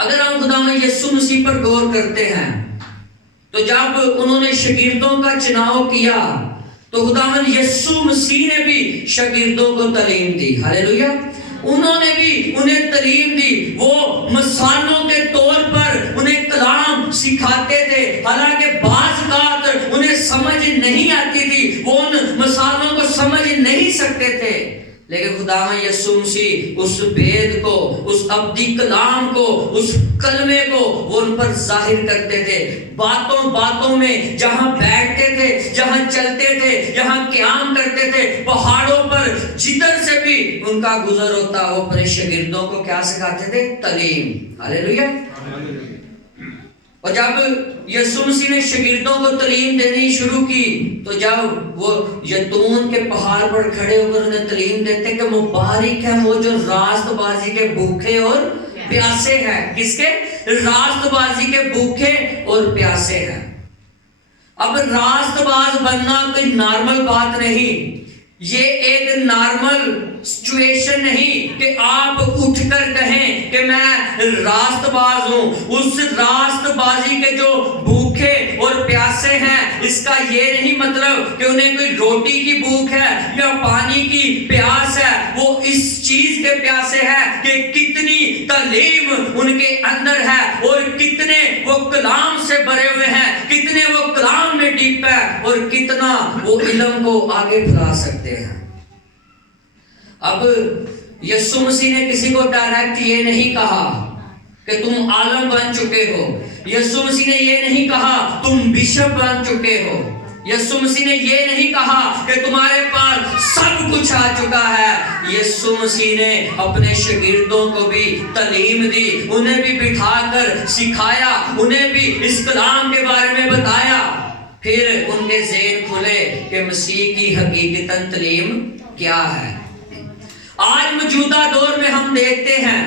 اگر ہم خداوند یسوع مسیح پر غور کرتے ہیں تو جب انہوں نے شاگردوں کا چناؤ کیا تو خداوند یسوع مسیح نے بھی شاگردوں کو تعلیم دی. ہاللیلویا. انہوں نے بھی انہیں تعلیم دی. وہ مثالوں کے طور پر انہیں کلام سکھاتے تھے. حالانکہ بعض اوقات انہیں سمجھ نہیں آتی تھی, وہ ان مثالوں کو سمجھ نہیں سکتے تھے, لیکن خداوند یسوع مسیح اس بید کو, اس ابدی کلام کو, اس کلمے کو وہ ان پر ظاہر کرتے تھے. باتوں باتوں میں جہاں بیٹھتے تھے, جہاں چلتے تھے, جہاں قیام کرتے تھے, پہاڑوں پر جدھر سے بھی ان کا گزر ہوتا, وہ اپنے شاگردوں کو کیا سکھاتے تھے؟ تعلیم. ہاللیلویا. اور جب یسوع مسیح نے شاگردوں کو تعلیم دینی شروع کی تو جب وہ زیتون کے پہاڑ پر کھڑے ہو کر انہیں تعلیم دیتے کہ مبارک ہے وہ جو راست بازی کے بھوکے اور پیاسے ہیں. کس کے؟ راست بازی کے بھوکے اور پیاسے ہیں. اب راست باز بننا کوئی نارمل بات نہیں. یہ ایک نارمل سچویشن نہیں کہ آپ اٹھ کر کہیں کہ میں راست باز ہوں. اس راست بازی کے جو بھوکے اور پیاسے ہیں, اس کا یہ نہیں مطلب کہ انہیں کوئی روٹی کی بھوک ہے یا پانی کی پیاس ہے. وہ اس چیز کے پیاسے ہیں کہ کتنی تعلیم ان کے اندر ہے اور کتنے وہ کلام سے بھرے ہوئے ہیں, کتنے وہ کلام میں ڈیپ ہے اور کتنا وہ علم کو آگے پھیلا سکتے ہیں. اب یسوع مسیح نے کسی کو ڈائریکٹ یہ نہیں کہا کہ تم عالم بن چکے ہو. یسوع مسیح نے یہ نہیں کہا تم بشپ بن چکے ہو. یسوع مسیح نے یہ نہیں کہا کہ تمہارے پاس سب کچھ آ چکا ہے. یسوع مسیح نے اپنے شاگردوں کو بھی تعلیم دی, انہیں بھی بٹھا کر سکھایا, انہیں بھی اس کلام کے بارے میں بتایا. پھر ان کے ذہن کھلے کہ مسیح کی حقیقتاً تعلیم کیا ہے. آج موجودہ دور میں ہم دیکھتے ہیں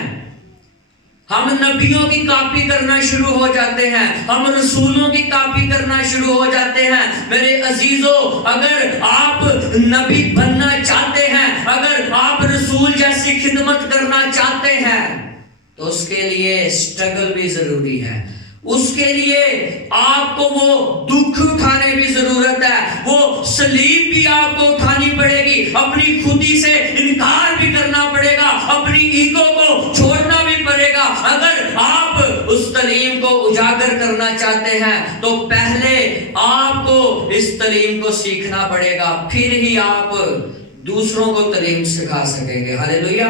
ہم نبیوں کی کاپی کرنا شروع ہو جاتے ہیں, ہم رسولوں کی کاپی کرنا شروع ہو جاتے ہیں. میرے عزیزو, اگر آپ نبی بننا چاہتے ہیں, اگر آپ رسول جیسی خدمت کرنا چاہتے ہیں تو اس کے لیے سٹرگل بھی ضروری ہے. اس کے لیے آپ کو وہ دکھ اٹھانے بھی ضرورت ہے, وہ صلیب بھی آپ کو اٹھانی پڑے گی, اپنی خودی سے انکار بھی کرنا پڑے گا, اپنی ایگو کو چھوڑنا بھی پڑے گا. اگر آپ اس تعلیم کو اجاگر کرنا چاہتے ہیں تو پہلے آپ کو اس تعلیم کو سیکھنا پڑے گا, پھر ہی آپ دوسروں کو تعلیم سکھا سکیں گے. ہاللیلویا.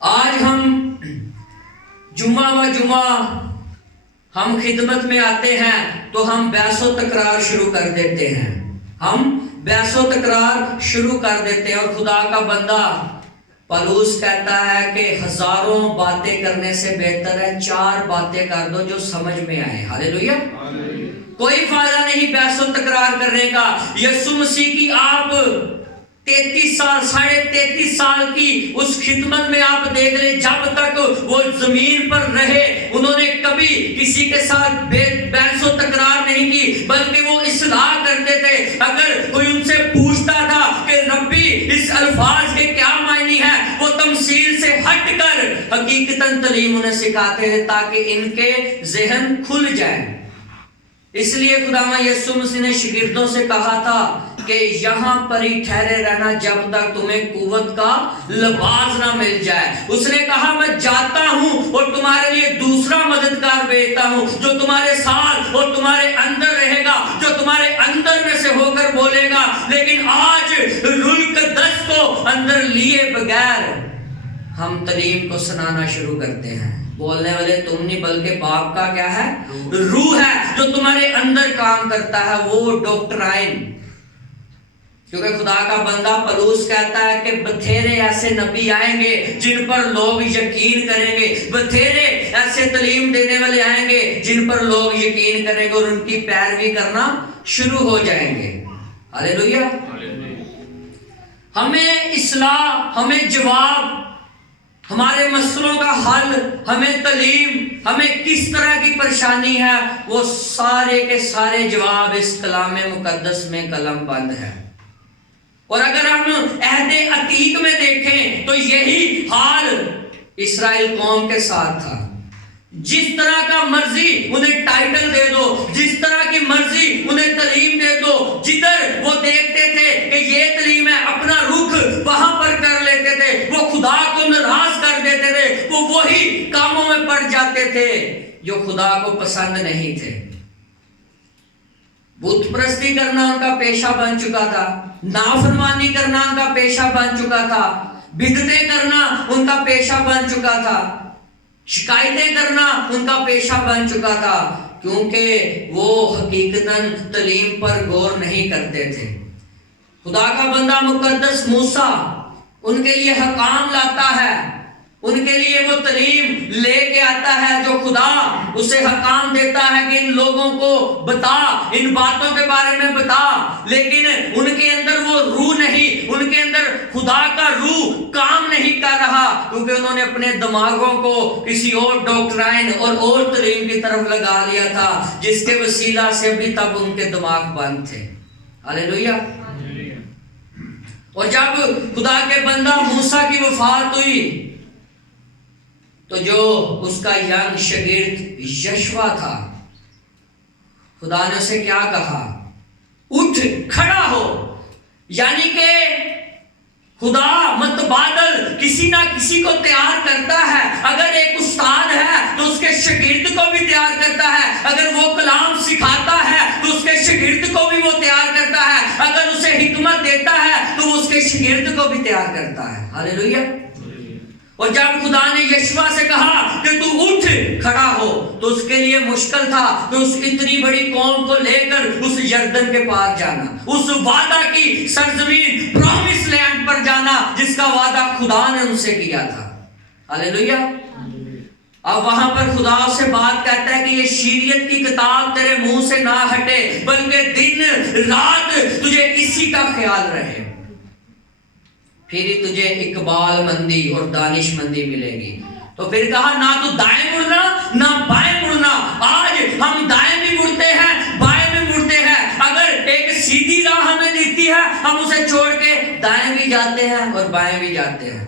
آج ہم جمعہ و جمعہ ہم خدمت میں آتے ہیں تو ہم بحث و تکرار شروع کر دیتے ہیں, ہم بحث و تکرار شروع کر دیتے ہیں. اور خدا کا بندہ پولس کہتا ہے کہ ہزاروں باتیں کرنے سے بہتر ہے 4 باتیں کر دو جو سمجھ میں آئے. ہاللیلویا. کوئی فائدہ نہیں بحث و تکرار کرنے کا. یسوع مسیح کی آپ 33 سال 33.5 سال کی اس خدمت میں آپ دیکھ لیں, جب تک وہ زمین پر رہے انہوں نے کبھی کسی کے ساتھ بحث و تکرار نہیں کی, بلکہ وہ اصلاح کرتے تھے. اگر کوئی ان سے پوچھتا تھا کہ ربی اس الفاظ کے کیا معنی ہے, وہ تمثیل سے ہٹ کر حقیقتاً تعلیم انہیں سکھاتے تھے تاکہ ان کے ذہن کھل جائے. اس لیے خداوند یسوع مسیح نے شاگردوں سے کہا تھا کہ یہاں پر ہی ٹھہرے رہنا جب تک تمہیں قوت کا لباس نہ مل جائے. اس نے کہا میں جاتا ہوں اور تمہارے لیے دوسرا مددگار بھیجتا ہوں جو تمہارے ساتھ اور تمہارے اندر رہے گا, جو تمہارے اندر میں سے ہو کر بولے گا. لیکن آج روح القدس کو اندر لیے بغیر ہم تعلیم کو سنانا شروع کرتے ہیں. بولنے والے تم نہیں بلکہ باپ کا کیا ہے؟ روح ہے جو تمہارے اندر کام کرتا ہے, وہ ڈاکٹرائن. کیونکہ خدا کا بندہ پولس کہتا ہے کہ بتھیرے ایسے نبی آئیں گے جن پر لوگ یقین کریں گے, بتھیرے ایسے تعلیم دینے والے آئیں گے جن پر لوگ یقین کریں گے اور ان کی پیروی کرنا شروع ہو جائیں گے. ہاللیلویا. ہمیں اصلاح, ہمیں جواب, ہمارے مسئلوں کا حل, ہمیں تعلیم, ہمیں کس طرح کی پریشانی ہے, وہ سارے کے سارے جواب اس کلام مقدس میں قلم بند ہے. اور اگر ہم عہد عتیق میں دیکھیں تو یہی حال اسرائیل قوم کے ساتھ تھا. جس طرح کا مرضی انہیں ٹائٹل دے دو, جس طرح کی مرضی انہیں تعلیم دے دو, جدھر وہ دیکھتے تھے کہ یہ تعلیم ہے اپنا رخ وہاں پر کر لیتے تھے, وہ خدا کو ناراض کر دیتے تھے, وہ وہی کاموں میں پڑ جاتے تھے جو خدا کو پسند نہیں تھے. بت پرستی کرنا ان کا پیشہ بن چکا تھا, نافرمانی کرنا ان کا پیشہ بن چکا تھا, بدعتیں کرنا ان کا پیشہ بن چکا تھا, شکایتیں کرنا ان کا پیشہ بن چکا تھا, کیونکہ وہ حقیقتاً تعلیم پر غور نہیں کرتے تھے. خدا کا بندہ مقدس موسیٰ ان کے لیے حکام لاتا ہے, ان کے لیے وہ تعلیم لے کے آتا ہے جو خدا اسے حکام دیتا ہے کہ ان لوگوں کو بتا, ان باتوں کے بارے میں بتا, لیکن ان کے اندر وہ روح نہیں, ان کے اندر خدا کا روح کام نہیں کر رہا, کیونکہ انہوں نے اپنے دماغوں کو کسی اور ڈاکٹرائن اور تعلیم کی طرف لگا لیا تھا, جس کے وسیلہ سے ابھی تک ان کے دماغ بند تھے. ہاللیلویہ. اور جب خدا کے بندہ موسیٰ کی وفات ہوئی تو جو اس کا ینگ شاگرد یشوا تھا, خدا نے اسے کیا کہا, اٹھ کھڑا ہو. یعنی کہ خدا متبادل کسی نہ کسی کو تیار کرتا ہے. اگر ایک استاد ہے تو اس کے شاگرد کو بھی تیار کرتا ہے, اگر وہ کلام سکھاتا ہے تو اس کے شاگرد کو بھی وہ تیار کرتا ہے, اگر اسے حکمت دیتا ہے تو وہ اس کے شاگرد کو بھی تیار کرتا ہے. ہاللیلویہ. اور جب خدا نے یشوا سے کہا کہ تو اٹھ کھڑا ہو, تو اس کے لیے مشکل تھا کہ اس اتنی بڑی قوم کو لے کر اس یردن کے پار جانا, اس وعدہ کی سرزمین پرومس لینڈ پر جانا جس کا وعدہ خدا نے ان سے کیا تھا. ہاللیلویہ. اب وہاں پر خدا سے بات کہتا ہے کہ یہ شریعت کی کتاب تیرے منہ سے نہ ہٹے, بلکہ دن رات تجھے اسی کا خیال رہے, پھر ہی تجھے اقبال مندی اور دانش مندی ملے گی. تو پھر کہا نہ تو دائیں مڑنا نہ بائیں مڑنا. آج ہم دائیں بھی مڑتے ہیں, بائیں بھی مڑتے ہیں. اگر ایک سیدھی راہ ہمیں دکھتی ہے ہم اسے چھوڑ کے دائیں بھی جاتے ہیں اور بائیں بھی جاتے ہیں.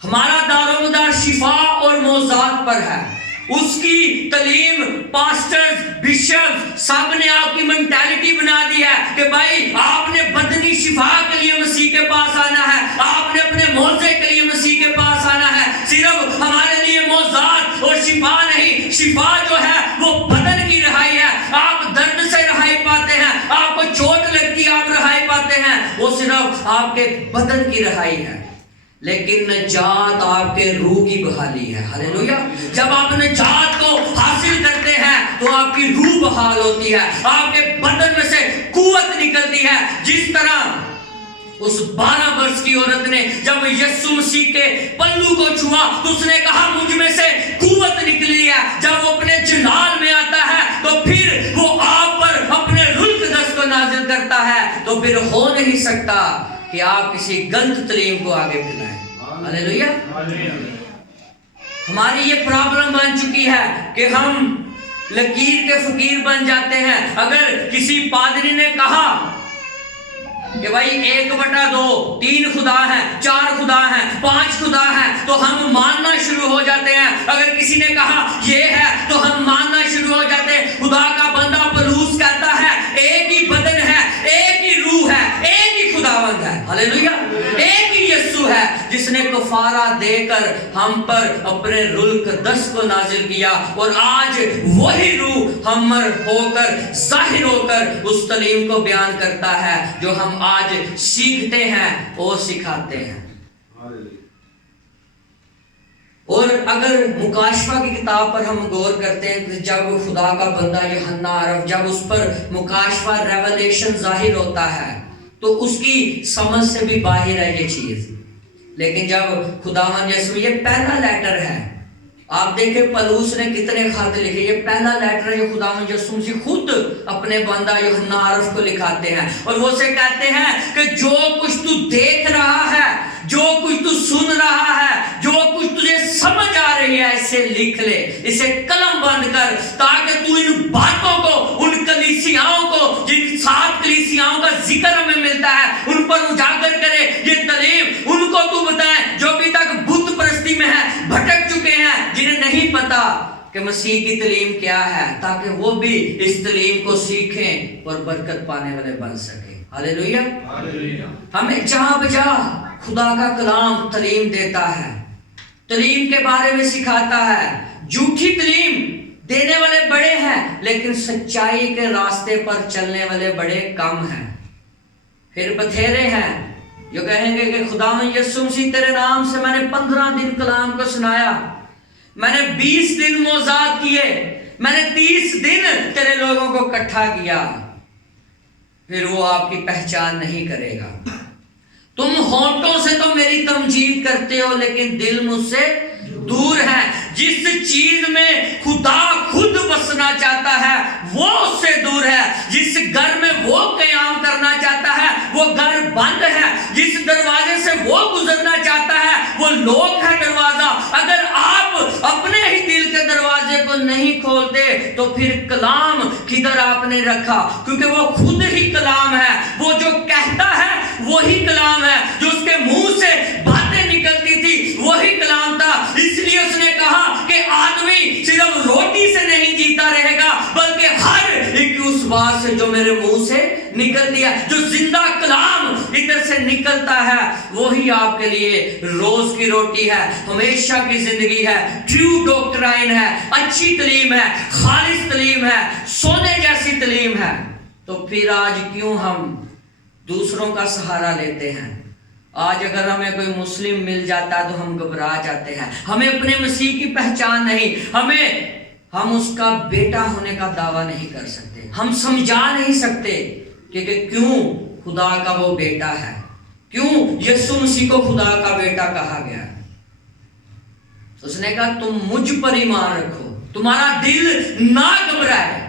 ہمارا دار و مدار شفا اور معجزات پر ہے. اس کی تعلیم پاسٹرز بشپ سب نے آپ کی مینٹیلٹی بنا دی ہے کہ بھائی آپ نے بدنی شفا کے لیے مسیح کے پاس آنا ہے, آپ نے اپنے معجزے کے لیے مسیح کے پاس آنا ہے. صرف ہمارے لیے معجزات اور شفا نہیں, شفا جو ہے وہ بدن کی رہائی ہے. آپ درد سے رہائی پاتے ہیں, آپ کو چوٹ لگتی ہے آپ رہائی پاتے ہیں, وہ صرف آپ کے بدن کی رہائی ہے. لیکن نجات آپ کے روح کی بحالی ہے. ہاللیلویہ. جب آپ نجات کو حاصل کرتے ہیں تو آپ کی روح بحال ہوتی ہے, آپ کے بدن میں سے قوت نکلتی ہے. جس طرح اس 12 برس کی عورت نے جب یسوع مسیح کے پلو کو چھوا تو اس نے کہا مجھ میں سے قوت نکلی ہے. جب وہ اپنے جلال میں آتا ہے تو پھر وہ آپ پر اپنے روح القدس کو نازل کرتا ہے. تو پھر ہو نہیں سکتا کہ آپ کسی غلط تعلیم کو آگے پھیلائیں. ہاللیلویہ. ہماری یہ پرابلم بن چکی ہے کہ ہم لکیر کے فقیر بن جاتے ہیں. اگر کسی پادری نے کہا کہ بھائی 1/2 3 خدا ہیں, 4 خدا ہیں, 5 خدا ہیں, تو ہم ماننا شروع ہو جاتے ہیں. اگر کسی نے کہا یہ ہے تو ہم ماننا شروع ہو جاتے ہیں. خدا کا بندہ پولس کہتا ہے ایک ہی بدن ہے, ایک ہی روح ہے, ایک ہی خداوند ہے. ہاللیلویہ. ایک ہی یسوع ہے جس نے کفارہ دے کر ہم پر اپنے روح القدس کو نازل کیا, اور آج وہی روح ہم ہو کر ظاہر ہو کر اس تعلیم کو بیان کرتا ہے جو ہم آج سیکھتے ہیں اور سکھاتے ہیں. اور اگر مکاشفہ کی کتاب پر ہم غور کرتے ہیں کہ جب خدا کا بندہ یوحنا عرف جب اس پر مکاشفہ ریولیشن ظاہر ہوتا ہے تو اس کی سمجھ سے بھی باہر ہے یہ چیز. لیکن جب خداوند یسوع, یہ پہلا لیٹر ہے, آپ دیکھیں پلوس نے کتنے خط لکھے, یہ پہلا لیٹر ہے جو خداوند یسوع مسیح خود اپنے بندہ یوحنا عرف کو لکھاتے ہیں, اور وہ سے کہتے ہیں کہ جو کچھ تو دیکھ رہا ہے, جو کچھ تو سن رہا ہے, جو کچھ تجھے سمجھ آ رہی ہے, اسے لکھ لے, اسے قلم بند کر, تاکہ تو ان باتوں کو, ان کلیسیاؤں کو جن 7 کلیسیاؤں کا ذکر ہمیں ملتا ہے, ان پر اجاگر کرے. یہ تعلیم ان کو تو بتائیں جو ابھی تک نہیں پتا کہ مسیح کی تعلیم کیا ہے، تاکہ وہ بھی اس تعلیم کو سیکھیں اور برکت پانے والے بن سکیں۔ ہاللیلویہ۔ ہمیں جہاں بجا خدا کا کلام تعلیم دیتا ہے، تعلیم کے بارے میں سکھاتا ہے۔ جھوٹی تعلیم دینے والے بڑے ہیں، لیکن سچائی کے راستے پر چلنے والے بڑے کم ہیں۔ پھر بتھیرے ہیں جو کہیں گے کہ خداوند یسوع مسیح تیرے نام سے میں نے 15 دن کلام کو سنایا، میں نے 20 دن معجزات کیے، میں نے 30 دن تیرے لوگوں کو اکٹھا کیا، پھر وہ آپ کی پہچان نہیں کرے گا۔ تم ہونٹوں سے تو میری تمجید کرتے ہو، لیکن دل مجھ سے دور ہے۔ جس چیز میں خدا خود بسنا چاہتا ہے وہ اس سے دور ہے۔ جس گھر میں وہ قیام کرنا چاہتا ہے وہ گھر بند ہے۔ جس دروازے سے وہ گزرنا چاہتا ہے وہ لوک ہے دروازہ۔ اگر آپ اپنے ہی دل کے دروازے کو نہیں کھولتے تو پھر کلام کدھر آپ نے رکھا؟ کیونکہ وہ خود ہی کلام ہے۔ وہ جو کہتا ہے وہی کلام ہے، جو اس کے منہ سے باتیں نکلتی تھی وہی کلام تھا۔ اس لیے اس نے کہا کہ آدمی صرف روٹی سے نہیں جیتا رہے گا، بلکہ ہر ایک اس بات سے جو میرے منہ سے نکل دیا۔ جو زندہ کلام ادھر سے نکلتا ہے وہی آپ کے لیے روز کی روٹی ہے، ہمیشہ کی زندگی ہے، ٹرو ڈاکٹرائن ہے، اچھی تعلیم ہے، خالص تعلیم ہے، سونے جیسی تعلیم ہے۔ تو پھر آج کیوں ہم دوسروں کا سہارا لیتے ہیں؟ آج اگر ہمیں کوئی مسلم مل جاتا ہے تو ہم گھبرا جاتے ہیں۔ ہمیں اپنے مسیح کی پہچان نہیں، ہم اس کا بیٹا ہونے کا دعویٰ نہیں کر سکتے، ہم سمجھا نہیں سکتے کہ کیوں خدا کا وہ بیٹا ہے، کیوں یسوع مسیح کو خدا کا بیٹا کہا گیا۔ اس نے کہا تم مجھ پر ایمان رکھو، تمہارا دل نہ گھبرائے۔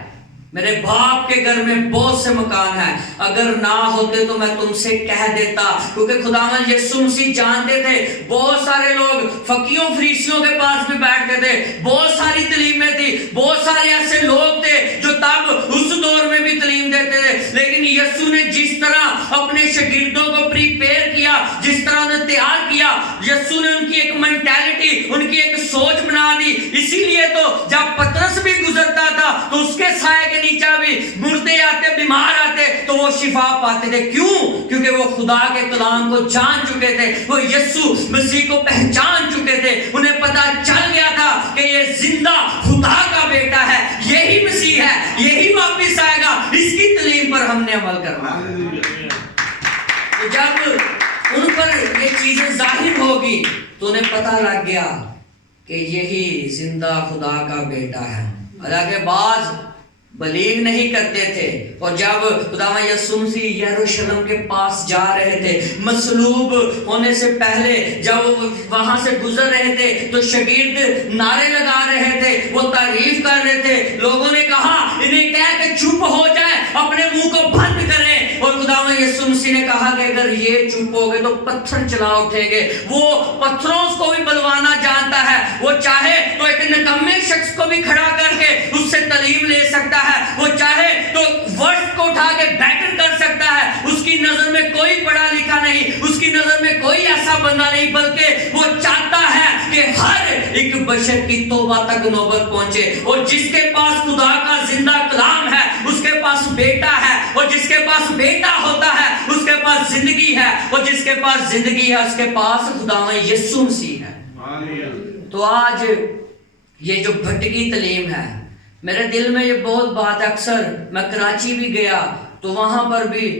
میرے باپ کے گھر میں بہت سے مکان ہیں، اگر نہ ہوتے تو میں تم سے کہہ دیتا۔ کیونکہ خداوند یسوع مسیح جانتے تھے بہت سارے لوگ فقیوں فریسیوں کے پاس بھی بیٹھتے تھے، بہت ساری تعلیمیں تھی، بہت سارے ایسے لوگ تھے جو تب اس دور میں بھی تعلیم دیتے تھے، لیکن یسوع نے جس طرح اپنے شاگردوں کو پریپیئر کیا، جس طرح انہیں تیار کیا، یسوع نے ان کی ایک مینٹیلٹی، ان کی ایک سوچ بنا دی۔ اسی لیے تو جب پترس بھی گزرتا تھا تو اس کے سائے کے نیچے بھی مردے آتے، بیمار آتے تو وہ شفا پاتے تھے۔ کیوں؟ کیونکہ وہ خدا کے کلام کو جان چکے تھے، وہ یسوع مسیح کو پہچان چکے تھے۔ انہیں پتا چل گیا تھا کہ یہ زندہ خدا کا بیٹا ہے، یہی مسیح ہے، یہی واپس آئے گا، اس کی تعلیم پر ہم نے عمل کرنا ہے۔ تو جب ان پر یہ چیزیں ظاہر ہوگی تو انہیں پتا لگ گیا کہ یہی زندہ خدا کا بیٹا ہے۔ حالانکہ بعض بلیو نہیں کرتے تھے، اور جب خداوند یسوع مسیح یروشلم کے پاس جا رہے تھے، مصلوب ہونے سے پہلے جب وہاں سے گزر رہے تھے تو شاگرد نعرے لگا رہے تھے، وہ تعریف کر رہے تھے۔ لوگوں نے کہا انہیں کہہ کہ چپ ہو جائیں، اپنے منہ کو بند کریں، اور خداوند یسوع مسیح نے کہا کہ اگر یہ چپ ہو گئے تو پتھر چلا اٹھیں گے۔ وہ پتھروں کو بھی بلوانا جانتا ہے، وہ چاہے تو ایک نکمے شخص کو بھی کھڑا کر کے اس سے تعلیم لے سکتا ہے، وہ چاہے تو ورڈ کو اٹھا کے بیٹر کر سکتا ہے۔ اس کی نظر میں کوئی پڑھا لکھا نہیں، اس کی نظر میں کوئی ایسا بندہ نہیں، بلکہ وہ چاہتا ہے کہ ہر ایک بشر کی توبہ تک نوبت پہنچے۔ اور جس کے پاس خدا کا زندہ کلام ہے اس کے پاس بیٹا ہے، اور جس کے پاس بیٹا ہوتا ہے اس کے پاس زندگی ہے، اور جس کے پاس زندگی ہے اس کے پاس خداوند یسوع مسیح ہے۔ تو آج یہ جو بھٹکی تعلیم ہے، میرے دل میں یہ بہت بات، اکثر میں کراچی بھی گیا تو وہاں پر بھی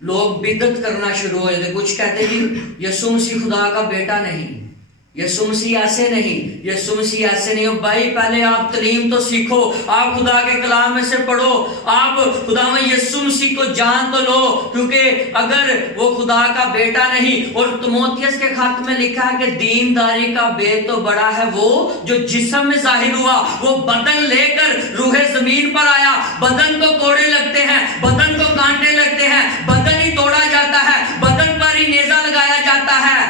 لوگ بدعت کرنا شروع ہوئے تھے۔ کچھ کہتے کہ یسوع مسیح خدا کا بیٹا نہیں، یسوع مسیح ایسے نہیں، یسوع مسیح ایسے نہیں۔ بھائی پہلے آپ تعلیم تو سیکھو، آپ خدا کے کلام میں سے پڑھو، آپ خدا میں یسوع مسیح کو جان تو لو، کیونکہ اگر وہ خدا کا بیٹا نہیں، اور تموتھیوس کے خط میں لکھا ہے کہ دینداری کا بیت تو بڑا ہے وہ جو جسم میں ظاہر ہوا، وہ بدن لے کر روح زمین پر آیا۔ بدن کو کوڑے لگتے ہیں، بدن کو کانٹے لگتے ہیں، بدن ہی توڑا جاتا ہے، بدن پر ہی نیزہ لگایا جاتا ہے،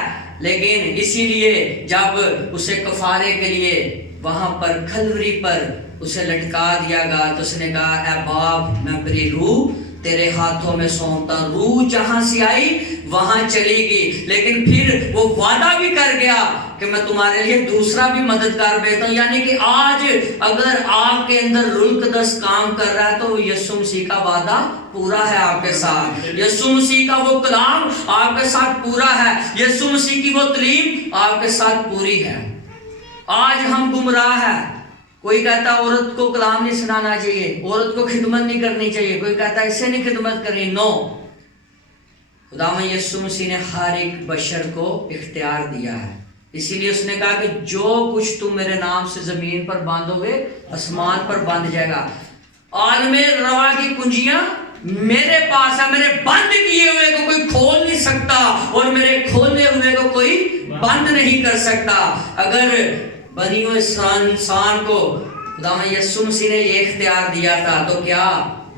لیکن اسی لیے جب اسے کفارے کے لیے وہاں پر کھلوری پر اسے لٹکا دیا گیا تو اس نے کہا اے باپ میں اپنی روح تیرے ہاتھوں میں سونپتا ہوں۔ روح جہاں سے آئی وہاں چلی گئی، لیکن پھر وہ وعدہ بھی کر گیا کہ میں تمہارے لیے دوسرا بھی مددگار بھیجتا ہوں. یعنی کہ آج اگر آپ کے اندر رول قدس کام کر رہا ہے تو یسوع مسیح کا وعدہ پورا ہے آپ کے ساتھ. یسوع مسیح کا وہ کلام آپ کے ساتھ پورا ہے. یسوع مسیح کی وہ تعلیم آپ کے ساتھ پوری ہے. آج ہم گمراہ ہیں. کوئی کہتا ہے عورت کو کلام نہیں سنانا چاہیے, عورت کو خدمت نہیں کرنی چاہیے, کوئی کہتا ہے اسے نہیں خدمت کرنی. نو, خداوند یسوع مسیح نے ہر ایک بشر کو اختیار دیا ہے. اسی لیے اس نے کہا کہ جو کچھ تم میرے نام سے زمین پر باندھو گے آسمان پر باندھ جائے گا. عالم روا کی کنجیاں میرے پاس ہے. میرے بند کیے ہوئے کو کوئی کھول نہیں سکتا اور میرے کھولے ہوئے کو کوئی بند نہیں کر سکتا. اگر بنی ہوئے انسان کو خداوند یسوع مسیح نے یہ اختیار دیا تھا تو کیا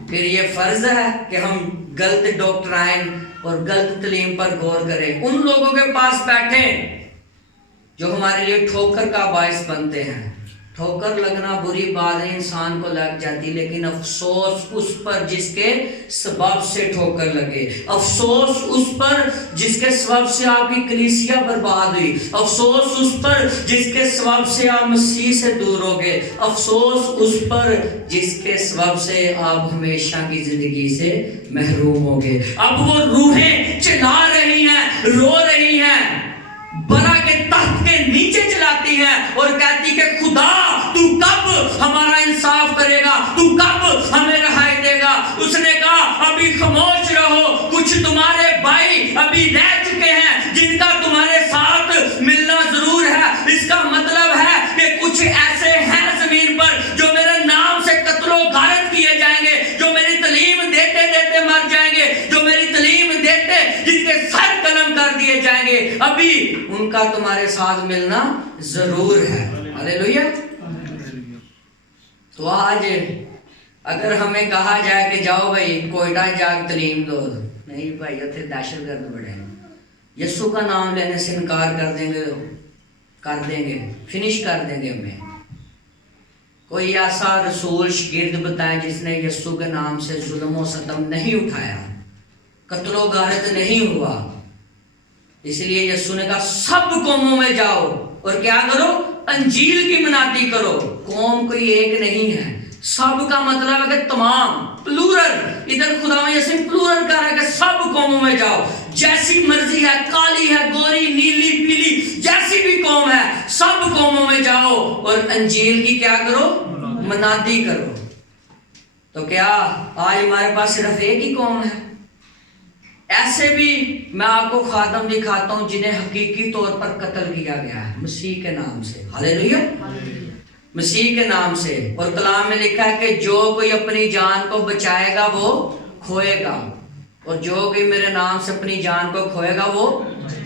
پھر یہ فرض ہے کہ ہم غلط ڈاکٹرائن اور غلط تعلیم پر غور کریں, ان لوگوں کے پاس بیٹھیں جو ہمارے لیے ٹھوکر کا باعث بنتے ہیں. ٹھوکر لگنا بری بات نہیں, انسان کو لگ جاتی, لیکن افسوس اس پر جس کے سبب سے ٹھوکر لگے. افسوس اس پر جس کے سبب سے آپ کی کلیسیا برباد ہوئی. افسوس اس پر جس کے سبب سے آپ مسیح سے دور ہو گئے. افسوس اس پر جس کے سبب سے آپ ہمیشہ کی زندگی سے محروم ہو گئے. اب وہ روحیں چلا رہی ہیں, رو رہی ہیں, بنا کے تخت کے نیچے چلاتی ہیں اور کہتی کہ خدا تو کب ہمارا انصاف کرے گا, تو کب ہمیں رہائی دے گا. اس نے کہا ابھی خاموش رہو, کچھ تمہارے بھائی ابھی رہ چکے ہیں جن کا تمہارے ساتھ ملنا ضرور ہے. اس کا مطلب ہے کہ کچھ ایسے ہیں زمین پر جو میرے نام سے قتل و غارت کیے جائیں گے, جو میری تعلیم دیتے دیتے مر جائیں گے, جو میری تعلیم دیتے جن کے سر قلم کر دیے جائیں گے. ابھی ان کا تمہارے ساتھ ملنا ضرور ہے. ہاللیلویا. تو آج اگر ہمیں کہا جائے کہ جاؤ بھائی کوئٹہ جا کے تعلیم دو, نہیں بھائی اتنے دہشت گرد بڑے ہیں, یسوع کا نام لینے سے انکار کر دیں گے, فنش کر دیں گے ہمیں. کوئی ایسا رسول شاگرد بتائیں جس نے یسوع کے نام سے ظلم و ستم نہیں اٹھایا, قتل و غارت نہیں ہوا. اس لیے یسوع نے کہا سب قوموں میں جاؤ اور کیا کرو, انجیل کی منادی کرو. قوم کوئی ایک نہیں ہے, سب کا مطلب ہے کہ تمام, پلورل. ادھر خداوند یسوع پلورل کر رہا ہے کہ سب قوموں میں جاؤ, جیسی مرضی ہے, کالی ہے, گوری, نیلی, پیلی, جیسی بھی قوم ہے, سب قوموں میں جاؤ اور انجیل کی کیا کرو, منادی کرو. تو کیا آج ہمارے پاس صرف ایک ہی قوم ہے؟ ایسے بھی میں آپ کو خادم دکھاتا ہوں جنہیں حقیقی طور پر قتل کیا گیا ہے مسیح کے نام سے. ہاللیلویا. مسیح کے نام سے. اور کلام میں لکھا ہے کہ جو کوئی اپنی جان کو بچائے گا وہ کھوئے گا, اور جو کوئی میرے نام سے اپنی جان کو کھوئے گا وہ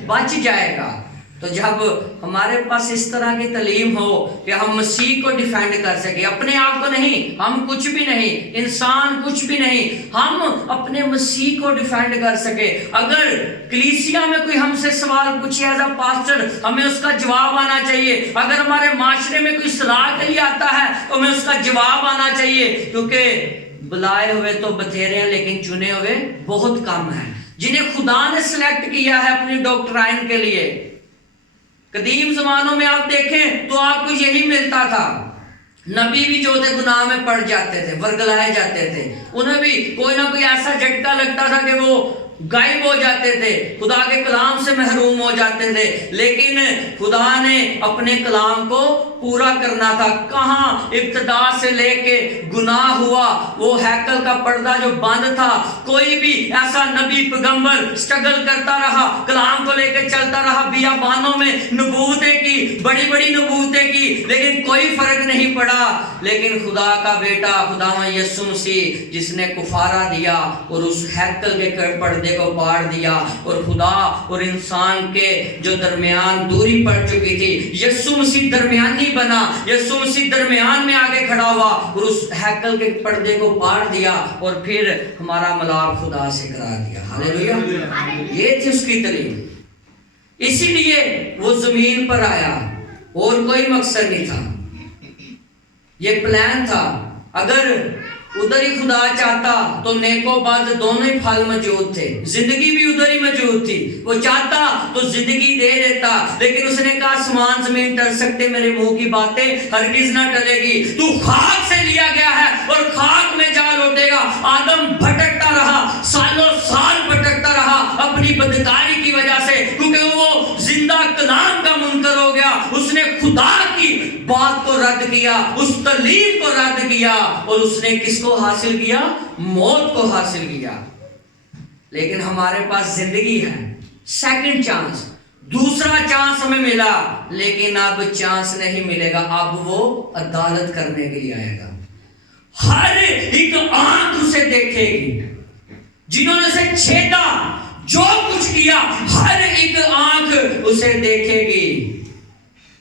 بچ جائے گا. تو جب ہمارے پاس اس طرح کی تعلیم ہو کہ ہم مسیح کو ڈیفینڈ کر سکیں, اپنے آپ کو نہیں, ہم کچھ بھی نہیں, انسان کچھ بھی نہیں, ہم اپنے مسیح کو ڈیفینڈ کر سکے. اگر کلیسیا میں کوئی ہم سے سوال پوچھے ایز اے پاسٹر, ہمیں اس کا جواب آنا چاہیے. اگر ہمارے معاشرے میں کوئی صلاح کے لیے آتا ہے تو ہمیں اس کا جواب آنا چاہیے, کیونکہ بلائے ہوئے تو بتھیرے ہیں لیکن چنے ہوئے بہت کم ہیں جنہیں خدا نے سلیکٹ کیا ہے اپنی ڈاکٹرائن کے لیے. قدیم زمانوں میں آپ دیکھیں تو آپ کو یہی ملتا تھا. نبی بھی جو تھے گناہ میں پڑ جاتے تھے, ورگلائے جاتے تھے, انہیں بھی کوئی نہ کوئی ایسا جھٹکا لگتا تھا کہ وہ غائب ہو جاتے تھے, خدا کے کلام سے محروم ہو جاتے تھے. لیکن خدا نے اپنے کلام کو پورا کرنا تھا. کہاں ابتدا سے لے کے گناہ ہوا, وہ ہیکل کا پردہ جو بند تھا, کوئی بھی ایسا نبی پیغمبر سٹرگل کرتا رہا, کلام کو لے کے چلتا رہا, بیابانوں میں نبوتیں کی, بڑی بڑی نبوتیں کی, لیکن کوئی فرق نہیں پڑا. لیکن خدا کا بیٹا خداوند یسوع مسیح جس نے کفارہ دیا اور اس ہیکل کے پردے کو پاڑ دیا, اور خدا اور انسان کے جو درمیان دوری پڑ چکی تھی, یسوع مسیح درمیانی بنا, یسوع مسیح درمیان میں آگے کھڑا ہوا اور اس ہیکل کے پردے کو پاڑ دیا اور پھر ہمارا ملاپ خدا سے کرا دیا. ہاللیلویا. یہ تھی اس کی تعلیم. اسی لیے وہ زمین پر آیا, اور کوئی مقصد نہیں تھا, یہ پلان تھا. اگر ادھر ہی خدا چاہتا تو نیک و بد دونوں ہی پھل موجود تھے، زندگی بھی ادھر ہی موجود تھی۔ وہ چاہتا تو زندگی دے دیتا، لیکن اس نے کہا آسمان زمین ٹل سکتے، میرے منہ کی باتیں ہرگز نہ ٹلے گی۔ تو خاک سے لیا گیا ہے اور خاک میں جا لوٹے گا۔ آدم بھٹکتا رہا، سالوں سال بھٹکتا رہا اپنی بدکاری کی وجہ سے، کیونکہ وہ زندہ کلام کا منکر ہو گیا۔ اس نے خدا کی بات کو رد کیا، اس تعلیم کو رد کیا، اور اس نے کس کو حاصل کیا؟ موت کو حاصل کیا۔ لیکن ہمارے پاس زندگی ہے، سیکنڈ چانس، دوسرا چانس ہمیں ملا، لیکن اب چانس نہیں ملے گا، اب وہ عدالت کرنے کے لیے آئے گا۔ ہر ایک آنکھ اسے دیکھے گی، جنہوں نے اسے چھیدا، جو کچھ کیا، ہر ایک آنکھ اسے دیکھے گی۔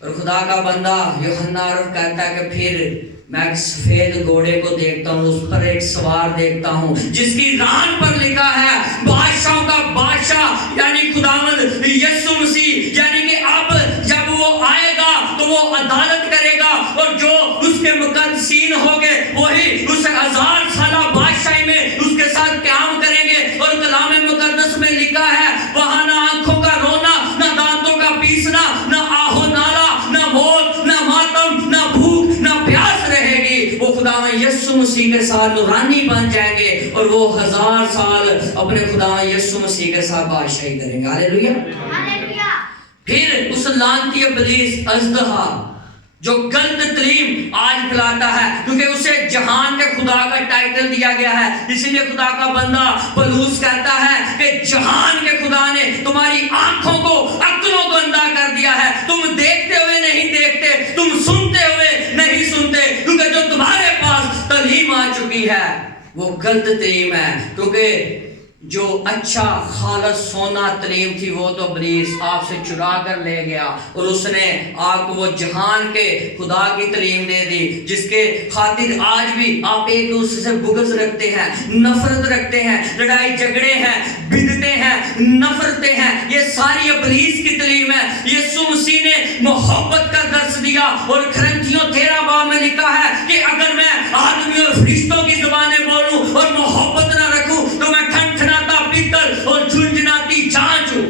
اور خدا کا بندہ یوحنا عرف کہتا ہے کہ پھر میں ایک سفید گھوڑے کو دیکھتا ہوں، اس پر ایک سوار دیکھتا ہوں، جس کی ران پر لکھا ہے بادشاہوں کا بادشاہ، یعنی خداوند یسوع مسیح، یعنی کہ اب جب وہ آئے گا تو وہ عدالت کرے گا، اور جو اس کے مقدسین ہوں گے وہی اس 1000 سالہ بادشاہی میں اس کے ساتھ قیام کریں گے۔ اور کلام مقدس میں لکھا ہے وہاں نہ آنکھوں کا رونا، نہ دانتوں کا پیسنا، نہ آہو نالا، نہ موت، نہ ماتم، نہ بھوک، نہ پیاس رہے گی۔ وہ خداوند یسوع مسیح کے ساتھ نورانی بن جائیں گے، اور وہ 1000 سال اپنے خداوند یسوع مسیح کے ساتھ بادشاہی کریں گے۔ ہاللیلویا۔ پھر اس لعنتی ابلیس اژدہا جو غلط تعلیم آج پھیلاتا ہے، کیونکہ اسے جہان کے خدا کا ٹائٹل دیا گیا ہے، اسی لیے خدا کا بندہ پولس کہتا ہے کہ جہان کے خدا نے تمہاری آنکھوں کو، عقلوں کو اندھا کر دیا ہے، تم دیکھتے ہوئے نہیں دیکھتے، تم سنتے ہوئے نہیں سنتے، کیونکہ جو تمہارے پاس تعلیم آ چکی ہے وہ غلط تعلیم ہے۔ کیونکہ جو اچھا خالص سونا تعلیم تھی وہ تو ابلیس آپ سے چرا کر لے گیا، اور اس نے آپ کو وہ جہان کے خدا کی تعلیم دے دی، جس کے خاطر آج بھی آپ ایک دوسرے سے بغض رکھتے ہیں، نفرت رکھتے ہیں، لڑائی جھگڑے ہیں، بدعتیں ہیں، نفرتیں ہیں۔ یہ ساری ابلیس کی تعلیم ہے۔ یسوع مسیح نے محبت کا درس دیا، اور کرنتھیوں 13 میں لکھا ہے کہ اگر میں آدمی اور فرشتوں کی زبانیں بولوں اور محبت نہ رکھوں تو میں اور جھنجھناتی چانچ ہوں۔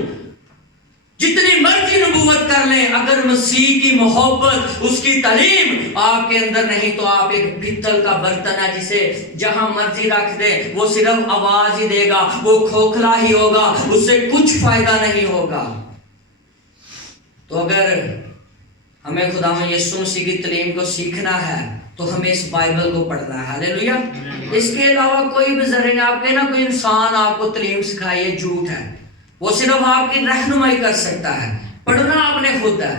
جتنی مرضی نبوت کر لیں، اگر مسیح کی محبت، اس کی تعلیم آپ کے اندر نہیں تو آپ ایک پتل کا برتن ہے جسے جہاں مرضی رکھ دے وہ صرف آواز ہی دے گا، وہ کھوکھلا ہی ہوگا، اس سے کچھ فائدہ نہیں ہوگا۔ تو اگر ہمیں خداوند یسوع مسیح کی تعلیم کو سیکھنا ہے تو ہمیں اس بائبل کو پڑھنا ہے۔ ہاللیلویا۔ اس کے علاوہ کوئی بھی ذریعہ نہیں، آپ کے نا کوئی انسان آپ کو تعلیم سکھائے، یہ جھوٹ ہے۔ وہ صرف آپ کی رہنمائی کر سکتا ہے، پڑھنا آپ نے خود ہے۔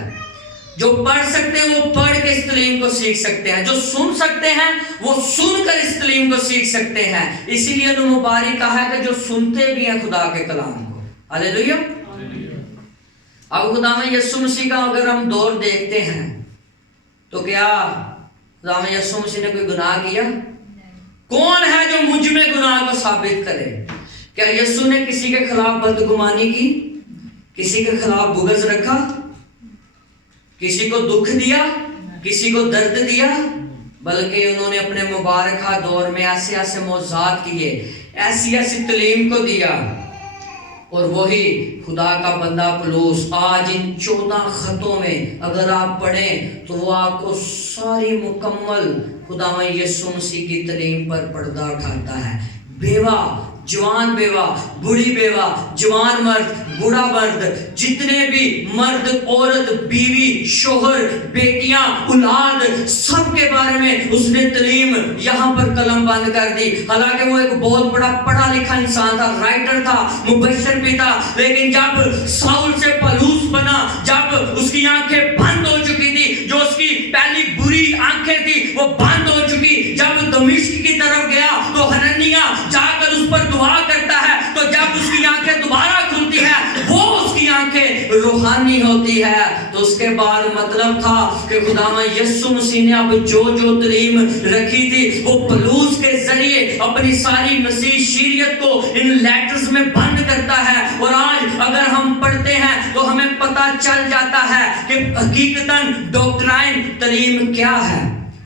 جو پڑھ سکتے ہیں وہ پڑھ کے اس تعلیم کو سیکھ سکتے ہیں، جو سن سکتے ہیں وہ سن کر اس تعلیم کو سیکھ سکتے ہیں۔ اسی لیے تو مبارک کہا ہے کہ جو سنتے بھی ہیں خدا کے کلام کو۔ ہاللیلویا۔ اب خداوند یسوع مسیح کا اگر ہم دور دیکھتے ہیں تو کیا خداوند یسوع مسیح نے کوئی گناہ کیا؟ کون ہے جو مجھ میں گناہ کو ثابت کرے؟ کیا یسوع نے کسی کے خلاف بدگمانی کی؟ کسی کے خلاف بغض رکھا؟ کسی کو دکھ دیا؟ کسی کو درد دیا؟ بلکہ انہوں نے اپنے مبارکہ دور میں ایسے ایسے معجزات کیے، ایسی ایسی تعلیم کو دیا۔ اور وہی خدا کا بندہ پولس آج ان 14 خطوں میں اگر آپ پڑھیں تو وہ آپ کو ساری مکمل خداوند یسوع مسیح کی تعلیم پر پردہ اٹھاتا ہے۔ بیوہ، جوان بیوہ، بوڑھی بیوہ، جوان مرد، بوڑھا مرد، جتنے بھی مرد، عورت، بیوی، شوہر، بیٹیاں، اولاد، سب کے بارے میں اس نے تعلیم یہاں پر قلم بند کر دی۔ حالانکہ وہ ایک بہت بڑا پڑھا لکھا انسان تھا، رائٹر تھا، مبشر بھی تھا، لیکن جب ساؤل سے پولس بنا، جب اس کی آنکھیں بند ہو چکی تھی، جو اس کی پہلی بری آنکھیں تھی وہ بند ہو چکی، جب دمشق کی طرف گیا تو حنانیہ جا کر اس پر دعا کرتا ہے، تو جب اس کی آنکھیں دوبارہ کھلتی ہے وہ اس کی آنکھیں روحانی ہوتی ہے۔ تو اس کے بعد مطلب تھا کہ خداوند یسوع مسیح نے اب جو تعلیم رکھی تھی وہ پولس کے ذریعے اپنی ساری مسیح شریعت کو ان لیٹرز میں بند کرتا ہے۔ اور آج اگر ہم پڑھتے ہیں تو ہمیں پتہ چل جاتا ہے کہ حقیقتاً ڈاکٹرائن تعلیم کیا ہے۔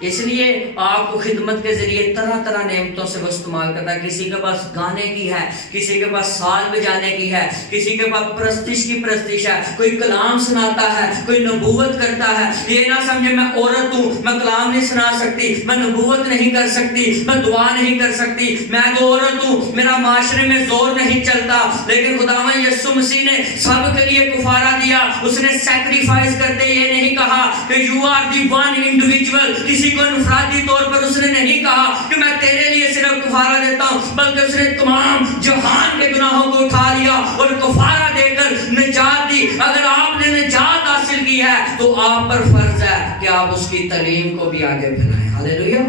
اس لیے آپ کو خدمت کے ذریعے طرح طرح نعمتوں سے وہ استعمال کرتا ہے. کسی کے پاس گانے کی ہے, کسی کے پاس سال بجانے کی ہے, کسی کے پاس پرستش کی پرستش ہے, کوئی کلام سناتا ہے, کوئی نبوت کرتا ہے. یہ نہ سمجھے میں عورت ہوں, میں کلام نہیں سنا سکتی, میں نبوت نہیں کر سکتی, میں دعا نہیں کر سکتی, میں تو عورت ہوں, میرا معاشرے میں زور نہیں چلتا. لیکن خداوند یسوع مسیح نے سب کے لیے کفارہ دیا. اس نے سیکریفائس کرتے یہ نہیں کہا کہ you are the one individual, کسی کو انفرادی طور پر اس نے نہیں کہا کہ میں تیرے لیے صرف کفارہ دیتا ہوں, بلکہ اس نے تمام جہان کے گناہوں کو اٹھا لیا اور کفارہ دے کر نجات دی. اگر آپ نے نجات حاصل کی ہے تو آپ پر فرض ہے کہ آپ اس کی تعلیم کو بھی آگے پھیلائیں. ہاللیلویا.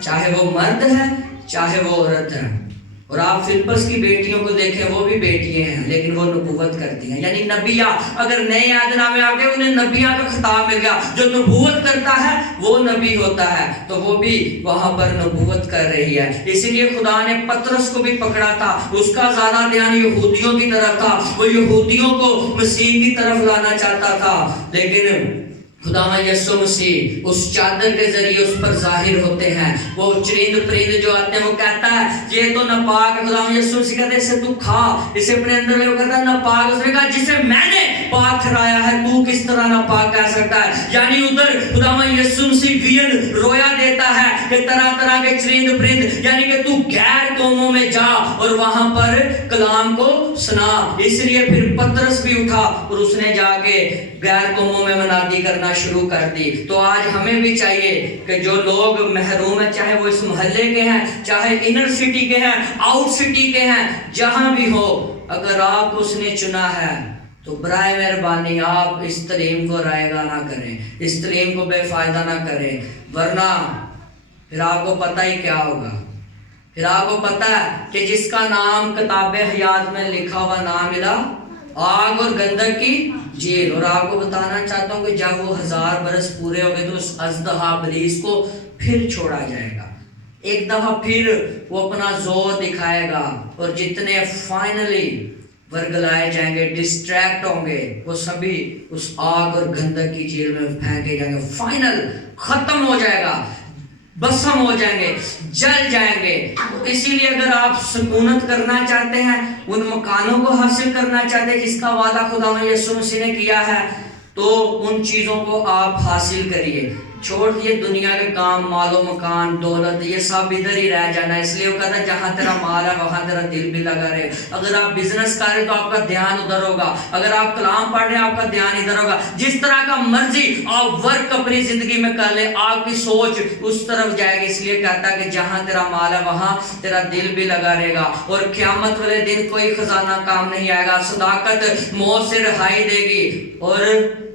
چاہے وہ مرد ہے چاہے وہ عورت ہے. اور آپ فلپس کی بیٹیوں کو دیکھیں, وہ بھی بیٹیاں ہیں لیکن وہ نبوت کرتی ہیں, یعنی نبیہ. اگر نئے عہد نامے آ گئے انہیں نبیہ کا خطاب مل گیا. جو نبوت کرتا ہے وہ نبی ہوتا ہے, تو وہ بھی وہاں پر نبوت کر رہی ہے. اسی لیے خدا نے پطرس کو بھی پکڑا تھا. اس کا زیادہ دھیان یہودیوں کی طرف تھا, وہ یہودیوں کو مسیح کی طرف لانا چاہتا تھا. لیکن خداوند یسوع مسیح اس چادر کے ذریعے اس پر ظاہر ہوتے ہیں. وہ چرند پرند جو آتے ہیں وہ کہتا ہے یہ تو ناپاک ہے. خداوند یسوع مسیح کہتے ہیں اسے تو کھا, اسے اپنے اندر لے. وہ کہتا ہے ناپاک. اس نے کہا جسے میں نے پاک ٹھہرایا ہے تو کس طرح ناپاک کہہ سکتا ہے. یعنی ادھر خداوند یسوع مسیح وین رویا دیتا ہے کہ طرح طرح کے چرند پرند, یعنی کہ تو غیر قوموں میں جا اور وہاں پر کلام کو سنا. اس لیے پھر پطرس بھی اٹھا اور اس نے جا کے غیر قوموں میں منادی کرنا شروع کر دی. تو آج ہمیں بھی چاہیے کہ جو لوگ محروم ہیں, چاہے وہ اس محلے کے ہیں, چاہے انر سٹی کے ہیں, آؤٹ سٹی کے ہیں, جہاں بھی ہو, اگر آپ کو اس نے چنا ہے تو برائے مہربانی آپ اس تعلیم کو رائے گاہ نہ کریں, اس تعلیم کو بے فائدہ نہ کریں, ورنہ پھر آپ کو پتہ ہی کیا ہوگا. پھر آپ کو پتہ ہے کہ جس کا نام کتاب حیات میں لکھا ہوا نام ملا آگ اور گندک کی جیل. اور آپ کو بتانا چاہتا ہوں کہ جب وہ 1000 برس پورے ہو گئے تو اس اژدہا ابلیس کو پھر چھوڑا جائے گا. ایک دفعہ پھر وہ اپنا زور دکھائے گا اور جتنے فائنلی ورگلائے جائیں گے, ڈسٹریکٹ ہوں گے, وہ سبھی اس آگ اور گندک کی جیل میں پھینکے جائیں گے. فائنل ختم ہو جائے گا, بسم ہو جائیں گے, جل جائیں گے. اسی لیے اگر آپ سکونت کرنا چاہتے ہیں, ان مکانوں کو حاصل کرنا چاہتے ہیں جس کا وعدہ خداوند یسوع مسیح نے کیا ہے, تو ان چیزوں کو آپ حاصل کریے. چھوڑ دیے دنیا کے کام, مال و مکان, دولت, یہ سب ادھر ہی رہ جانا. اس لیے وہ کہتا ہے جہاں تیرا مال ہے وہاں تیرا دل بھی لگا رہے. اگر آپ بزنس کر رہے تو آپ کا دھیان ادھر ہوگا, اگر آپ کلام پڑھ رہے ہیں آپ کا دھیان ادھر ہوگا. جس طرح کا مرضی آپ ورک اپنی زندگی میں کر لیں, آپ کی سوچ اس طرف جائے گی. اس لیے کہتا ہے کہ جہاں تیرا مال ہے وہاں تیرا دل بھی لگا رہے گا. اور قیامت والے دن کوئی خزانہ کام نہیں آئے گا. صداقت موت سے رہائی دے گی. اور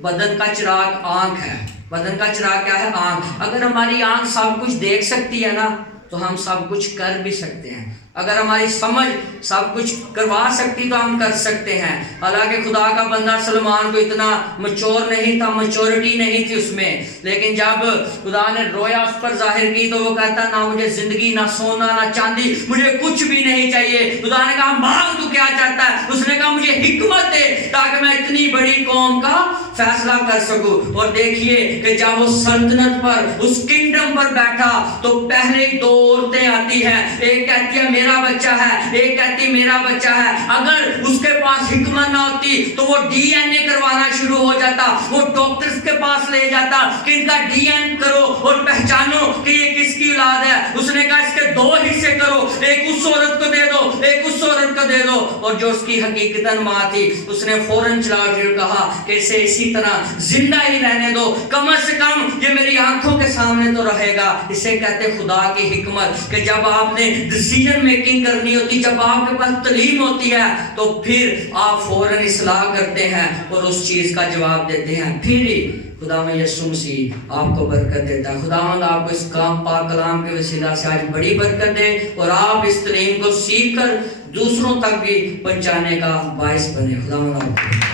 بدن کا چراغ آنکھ ہے. بدن کا چراغ کیا ہے؟ آنکھ. اگر ہماری آنکھ سب کچھ دیکھ سکتی ہے نا تو ہم سب کچھ کر بھی سکتے ہیں. اگر ہماری سمجھ سب کچھ کروا سکتی تو ہم کر سکتے ہیں. حالانکہ خدا کا بندہ سلمان کو اتنا مچور نہیں تھا, میچورٹی نہیں تھی اس میں, لیکن جب خدا نے رویا اس پر ظاہر کی تو وہ کہتا نہ مجھے زندگی, نہ سونا, نہ چاندی, مجھے کچھ بھی نہیں چاہیے. خدا نے کہا مانگ تو کیا چاہتا ہے؟ اس نے کہا مجھے حکمت دے تاکہ میں اتنی بڑی قوم کا فیصلہ کر سکوں. اور دیکھیے کہ جب وہ سلطنت پر, اس کنگڈم پر بیٹھا تو پہلے ہی 2 عورتیں آتی ہیں. ایک کہتی ہے میرا بچہ ہے, ایک کہتی میرا بچہ ہے. اگر اس کے پاس حکمت نہ ہوتی تو وہ ڈی این اے کروانا شروع ہو جاتا, وہ ڈاکٹرز کے پاس لے جاتا کہ ان کا ڈی این کرو اور پہچانو کہ یہ کس کی اولاد ہے. اس نے کہا اس کے 2 حصے کرو, ایک اس عورت کو دے دو, ایک اس عورت کو دے دو. اور جو اس کی حقیقتاً ماں تھی اس نے فوراً چلا کے کہا کہ اسے اسی طرح زندہ ہی رہنے دو, کم از کم یہ میری آنکھوں کے سامنے تو رہے گا. اسے کہتے خدا کی حکمت کہ جب آپ نے ڈیسیژن میکنگ کرنی ہوتی, جب آپ کے پاس تعلیم ہوتی ہے تو پھر آپ فوراً اصلاح کرتے ہیں اور اس چیز کا جواب دیتے ہیں. پھر ہی خداوند یسوع مسیح آپ کو برکت دیتا ہے. خداوند آپ کو اس کام پاک کلام کے وسیلہ سے آج بڑی برکت دے اور آپ اس تعلیم کو سیکھ کر دوسروں تک بھی پہنچانے کا باعث بنے. خداوند آپ کو